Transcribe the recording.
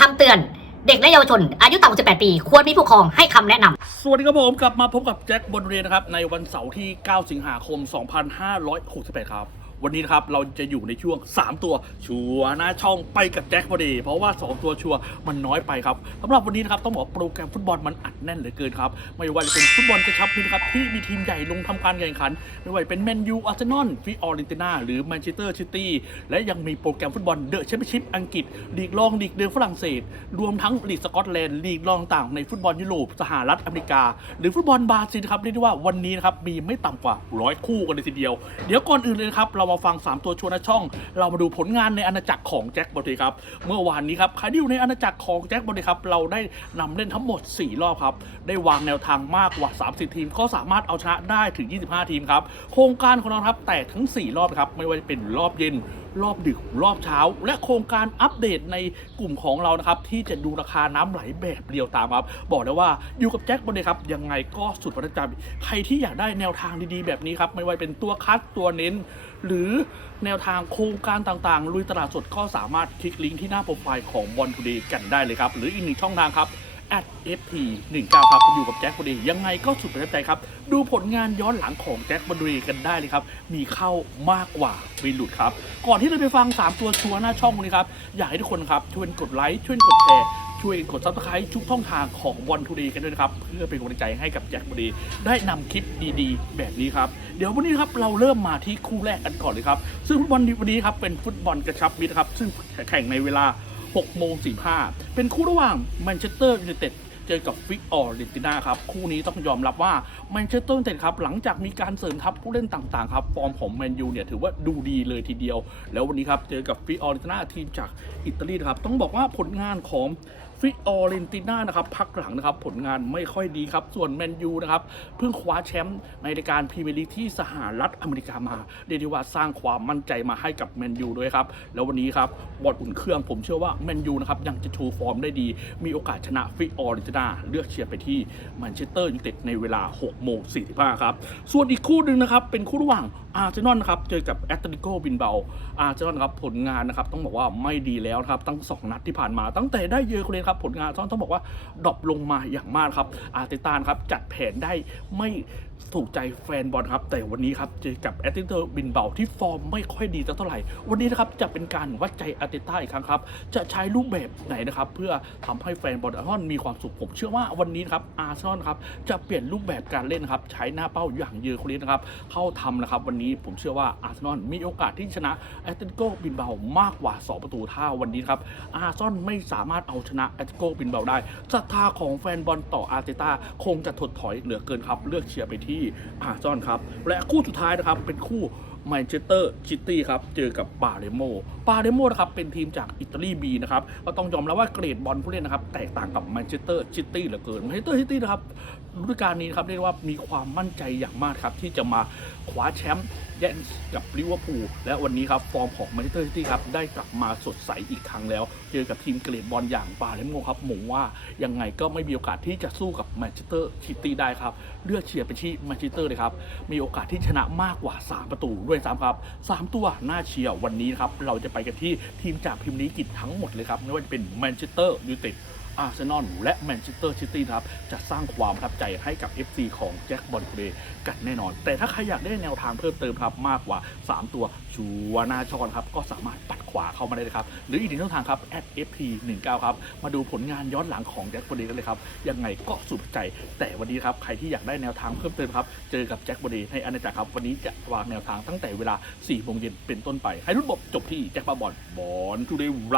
คำเตือนเด็กและเยาวชน อายุต่ำกว่า18 ปี ควรมีผู้ปกครองให้คำแนะนำ สวัสดีครับผมกลับมาพบกับแจ็คบนเรียนนะครับ ในวันเสาร์ที่ 9 สิงหาคม 2568 ครับ วันนี้นะครับเราจะอยู่ในช่วง 3 ตัวชัวร์หน้าช่องไปกับแจ็คพอดี เพราะว่า 2 ตัวชัวร์มันน้อยไปครับสำหรับวันนี้นะครับต้องบอกโปรแกรมฟุตบอลมันอัดแน่นเหลือเกินครับไม่ว่าจะเป็นฟุตบอลกระชับมิตรครับที่มีทีมใหญ่ลงทำการแข่งขัน ไม่ว่าจะเป็นแมนยูอาร์เซนอลฟิออเรนตินาหรือแมนเชสเตอร์ซิตี้และยังมีโปรแกรมฟุตบอลเดอะแชมเปี้ยนชิพอังกฤษลีกรองลีกเดือนฝรั่งเศส รวมทั้งลีกสกอตแลนด์ลีกรองต่างในฟุตบอลยุโรปสหรัฐอเมริกา หรือฟุตบอลบราซิลครับเรียกได้ว่าวันนี้นะครับมีไม่ต่ำกว่าร้อยคู่กันเลยทีเดียว เดี๋ยวก่อนอื่นเลยครับเรามาฟัง 3 ตัวชวนนะช่อง เรามาดูผลงานในอาณาจักรของแจ็คบอดีครับ เมื่อวานนี้ครับใครที่อยู่ในอาณาจักรของแจ็คบอดีครับ เราได้นำเล่นทั้งหมด 4 รอบครับ ได้วางแนวทางมากกว่า 30 ทีม ก็สามารถเอาชนะได้ถึง 25 ทีมครับ โครงการของเราครับ แตกทั้ง 4 รอบครับ ไม่ว่าจะเป็นรอบเย็น รอบดึกรอบเช้า และโครงการอัปเดตในกลุ่มของเรานะครับ ที่จะดูราคาน้ำไหลแบบเรียวตามครับ บอกเลยว่าอยู่กับแจ็คบอลเลยครับ ยังไงก็สุดประทับใจใครที่อยากได้แนวทางดีๆ แบบนี้ครับ ไม่ว่าเป็นตัวคัดตัวเน้น หรือแนวทางโครงการต่างๆ ลุยตลาดสดก็สามารถคลิกลิงก์ที่หน้าโปรไฟล์ของบอลทูเดย์กันได้เลยครับ หรืออีกหนึ่งช่องทางครับ at ft 1 9 ครับอยู่กับแจ็คบอดียังไงก็สุดประทับใจครับ ดูผลงานย้อนหลังของแจ็คบอดีกันได้เลยครับ มีเข้ามากกว่าไม่หลุดครับ ก่อนที่เราไปฟัง 3 ตัวชัวร์หน้าช่องนี้ครับ อยากให้ทุกคนครับช่วยกดไลค์ช่วยกดแชร์ช่วยกดซับสไครต์ทุกช่องทางของวันทูดีกันด้วยนะครับ เพื่อเป็นกำลังใจให้กับแจ็คบอดีได้นำคลิปดีๆ แบบนี้ครับ เดี๋ยววันนี้ครับเราเริ่มมาที่คู่แรกกันก่อนเลยครับ ซึ่งฟุตบอลวันนี้ครับเป็นฟุตบอลกระชับมิตรครับซึ่งแข่งในเวลา 6โมง45 เป็นคู่ระหว่างแมนเชสเตอร์ยูไนเต็ดเจอกับฟิกออร์เรนติน่าครับ คู่นี้ต้องยอมรับว่าแมนเชสเตอร์ยูไนเต็ดครับ หลังจากมีการเสริมทัพผู้เล่นต่างๆ ครับ ฟอร์มของแมนยูเนี่ยถือว่าดูดีเลยทีเดียว แล้ววันนี้ครับ เจอกับฟิกออร์เรนติน่าทีมจากอิตาลีครับ ต้องบอกว่าผลงานของ ฟิออเรนติน่านะครับพักหลังนะครับผลงานไม่ค่อยดีครับ ส่วนแมนยูนะครับเพิ่งคว้าแชมป์ในรายการพรีเมียร์ลีกที่สหรัฐอเมริกามาเรียกได้ว่าสร้างความมั่นใจมาให้กับแมนยูด้วยครับ แล้ววันนี้ครับบอลอุ่นเครื่องผมเชื่อว่าแมนยูนะครับยังจะโชว์ฟอร์มได้ดี มีโอกาสชนะฟิออเรนติน่าเลือกเชียร์ไปที่แมนเชสเตอร์ยูไนเต็ดในเวลา6โมง45ครับส่วนอีกคู่หนึ่งนะครับเป็นคู่ระหว่างอาร์เซนอลนะครับเจอกับแอตเลติโกบินเบาอาร์เซนอลครับผลงานนะครับต้องบอกว่าไม่ดีแล้วครับตั้งสองนัดที่ผ่านมา ตั้งแต่ได้เยอะคเลยครับผลงานต้องต้องบอกว่าดรอปลงมาอย่างมากครับ อาร์เตตานครับจัดแผนได้ไม่ถูกใจแฟนบอลครับ แต่วันนี้ครับเจอกับแอตเลติโกบินเบาที่ฟอร์มไม่ค่อยดีสักเท่าไหร่ วันนี้นะครับจะเป็นการวัดใจอาร์เตต้าอีกครั้งครับ จะใช้รูปแบบไหนนะครับ เพื่อทำให้แฟนบอลอาร์เซนอลมีความสุขผมเชื่อว่าวันนี้ครับอาร์เซนอลครับจะเปลี่ยนรูปแบบการเล่นครับ ใช้หน้าเป้าอย่างเยอะคนนี้นะครับ เข้าทำนะครับ วันนี้ผมเชื่อว่าอาร์เซนอลมีโอกาสที่ชนะแอตเลติโกบินเบามากกว่า 2 ประตูถ้าวันนี้ครับอาร์เซนอลไม่สามารถเอาชนะแอตเลติโกบินเบาได้ศรัทธาของแฟนบอลต่ออาร์เตต้าคงจะถดถอยเหลือเกินครับ เลือกเชียร์ไปที่อาร์ซนอนครับ และคู่สุดท้ายนะครับเป็นคู่ แมนเชสเตอร์ซิตี้ครับ เจอกับปาเรโมปาเรโมนะครับ เป็นทีมจากอิตาลีบีนะครับ ก็ต้องยอมรับว่าเกรดบอลผู้เล่นนะครับ แตกต่างกับแมนเชสเตอร์ซิตี้เหลือเกินแมนเชสเตอร์ซิตี้นะครับฤดูกาลนี้ครับเรียกว่ามีความมั่นใจอย่างมากครับ ที่จะมาคว้าแชมป์แย่งกับลิเวอร์พูลและวันนี้ครับ ฟอร์มของแมนเชสเตอร์ซิตี้ครับ ได้กลับมาสดใสอีกครั้งแล้ว เจอกับทีมเกรดบอลอย่างปาเรโมครับหมงว่ายังไงก็ไม่มีโอกาสที่จะสู้กับแมนเชสเตอร์ซิตี้ได้ครับเลือกเชียร์ไปที่แมนเชสเตอร์เลยครับมีโอกาสที่ชนะมากกว่า 3 ประตูด้วยสามครับสามตัวน่าเชียร์วันนี้นะครับเราจะไปกันที่ทีมจากพิมพ์ลีกอังกฤษทั้งหมดเลยครับไม่ว่าจะเป็นแมนเชสเตอร์ยูไนเต็ด อาร์เซนอลและแมนเชสเตอร์ซิตี้นะครับจะสร้างความประทับใจให้กับ FC ของแจ็คบอลคูเดกันแน่นอน แต่ถ้าใครอยากได้แนวทางเพิ่มเติมครับมากกว่า 3 ตัวชัวร์หน้าจอครับก็สามารถปัดขวาเข้ามาได้เลยครับ หรืออีกหนึ่งช่องทางครับ @fp19 ครับมาดูผลงานย้อนหลังของแจ็คบอลเดกันเลยครับยังไงก็สุดใจ แต่วันนี้ครับใครที่อยากได้แนวทางเพิ่มเติมครับเจอกับแจ็คบอลเดในอาณาจักรครับวันนี้จะวางแนวทางตั้งแต่เวลา4โมงเย็นเป็นต้นไป ให้รุ่นบบจบที่แจ็คบาบอลบอลทูเดย์ไร